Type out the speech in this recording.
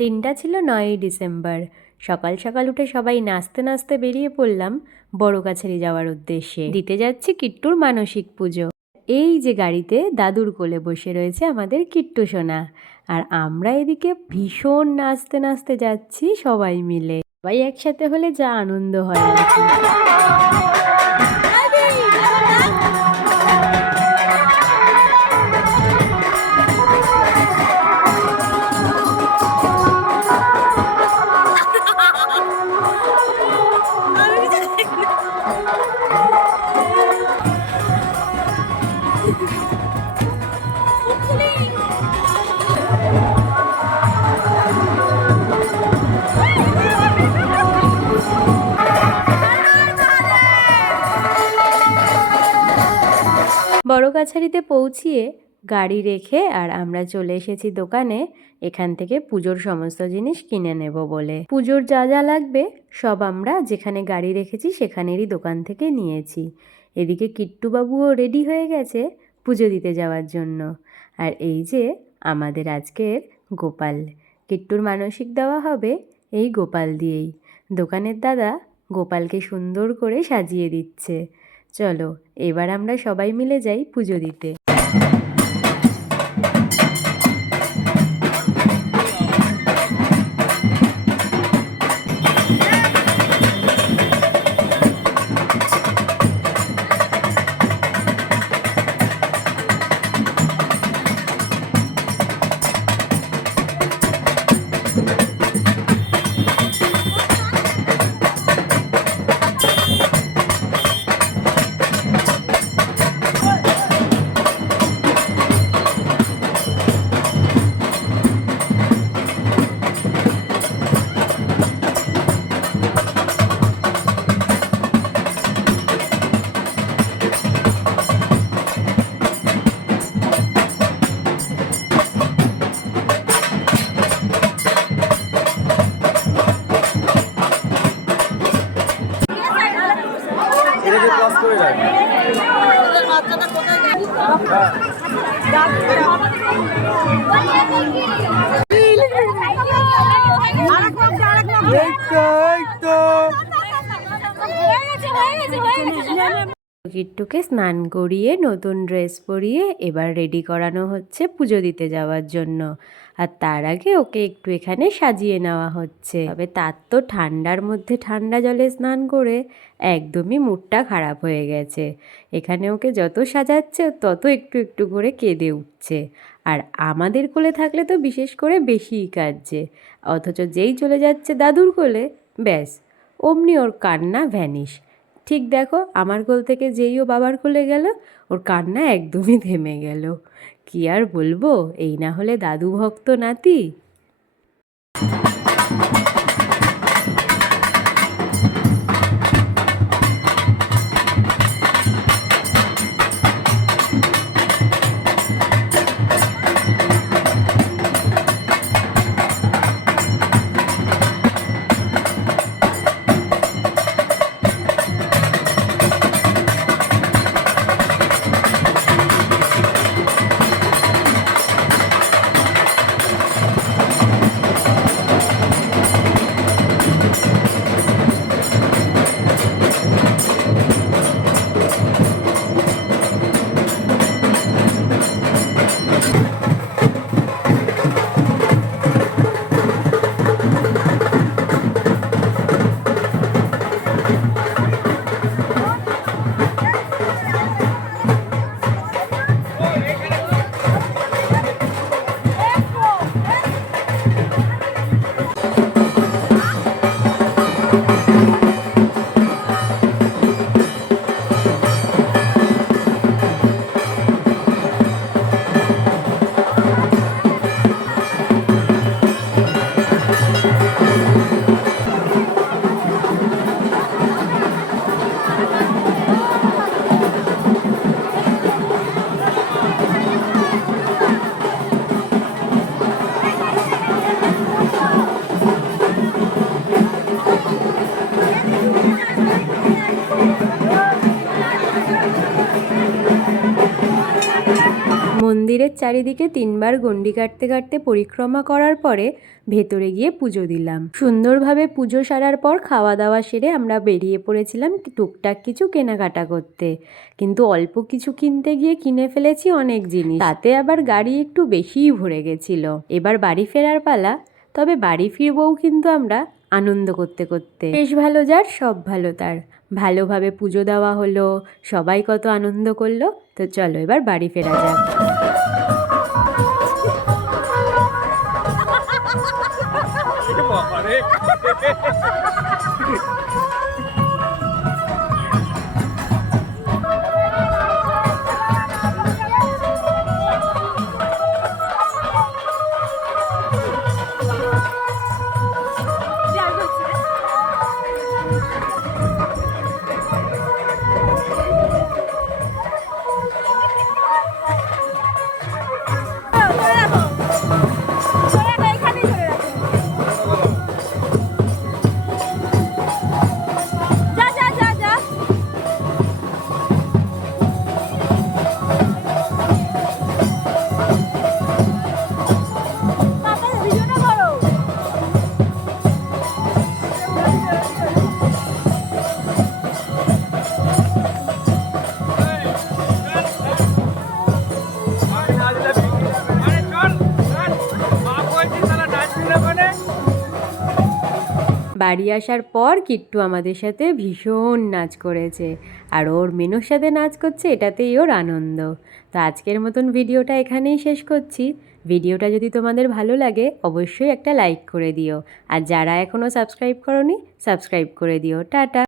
দিনটা ছিল নয়ই ডিসেম্বর। সকাল সকাল উঠে সবাই নাচতে নাচতে বেরিয়ে পড়লাম বড় কাছারি যাওয়ার উদ্দেশ্যে। দিতে যাচ্ছি কিট্টুর মানসিক পুজো। এই যে গাড়িতে দাদুর কোলে বসে রয়েছে আমাদের কিট্টু সোনা। আর আমরা এদিকে ভীষণ নাচতে নাচতে যাচ্ছি সবাই মিলে। সবাই একসাথে হলে যা আনন্দ হয়। আর কাছারিতে পৌঁছিয়ে গাড়ি রেখে আর আমরা চলে এসেছি দোকানে, এখান থেকে পুজোর সমস্ত জিনিস কিনে নেব বলে। পুজোর যা যা লাগবে, সব আমরা যেখানে গাড়ি রেখেছি সেখানেরই দোকান থেকে নিয়েছি। এদিকে কিট্টুবাবুও রেডি হয়ে গেছে পুজো দিতে যাওয়ার জন্য। আর এই যে আমাদের আজকের গোপাল। কিট্টুর মানসিক দেওয়া হবে এই গোপাল দিয়েই। দোকানের দাদা গোপালকে সুন্দর করে সাজিয়ে দিচ্ছে। চলো এবার আমরা সবাই মিলে যাই পুজো দিতে। কিট্টুকে স্নান করিয়ে নতুন ড্রেস পরিয়ে এবার রেডি করানো হচ্ছে পুজো দিতে যাওয়ার জন্য। আর তার আগে ওকে একটু এখানে সাজিয়ে নেওয়া হচ্ছে। তবে তার তো ঠান্ডার মধ্যে ঠান্ডা জলে স্নান করে একদমই মুডটা খারাপ হয়ে গেছে। এখানে ওকে যত সাজাচ্ছে তত একটু একটু করে কেঁদে উঠছে। আর আমাদের কোলে থাকলে তো বিশেষ করে বেশিই কাঁদছে। অথচ যেই চলে যাচ্ছে দাদুর কোলে, ব্যাস, অমনি ওর কান্না ভ্যানিশ। ঠিক দেখো, আমার কোল থেকে যেই ও বাবার কোলে গেল, ওর কান্না একদমই থেমে গেল। কি আর বলব, এই না হলে দাদু ভক্ত নাতি। মন্দিরের চারিদিকে তিনবার গণ্ডি কাটতে কাটতে পরিক্রমা করার পরে ভেতরে গিয়ে পুজো দিলাম। সুন্দরভাবে পুজো সারার পর খাওয়া দাওয়া সেরে আমরা বেরিয়ে পড়েছিলাম টুকটাক কিছু কেনাকাটা করতে। কিন্তু অল্প কিছু কিনতে গিয়ে কিনে ফেলেছি অনেক জিনিস। তাতে আবার গাড়ি একটু বেশিই ভরে গেছিল। এবার বাড়ি ফেরার পালা, তবে বাড়ি ফিরবও কিন্তু আমরা আনন্দ করতে করতে। বেশ ভালো যার সব ভালো তার। ভালোভাবে পুজো দেওয়া হলো সবাই কত আনন্দ করল। তো চলো এবার বাড়ি ফেরা যাক। বাবারে। বাড়ি আসার পর কিট্টু আমাদের সাথে ভীষণ নাচ করেছে। আর ওর মেনুর সাথে নাচ করছে, এটাতেই ওর আনন্দ। তো আজকের মতন ভিডিওটা এখানেই শেষ করছি। ভিডিওটা যদি তোমাদের ভালো লাগে, অবশ্যই একটা লাইক করে দিও। আর যারা এখনও সাবস্ক্রাইব করনি, সাবস্ক্রাইব করে দিও। টাটা!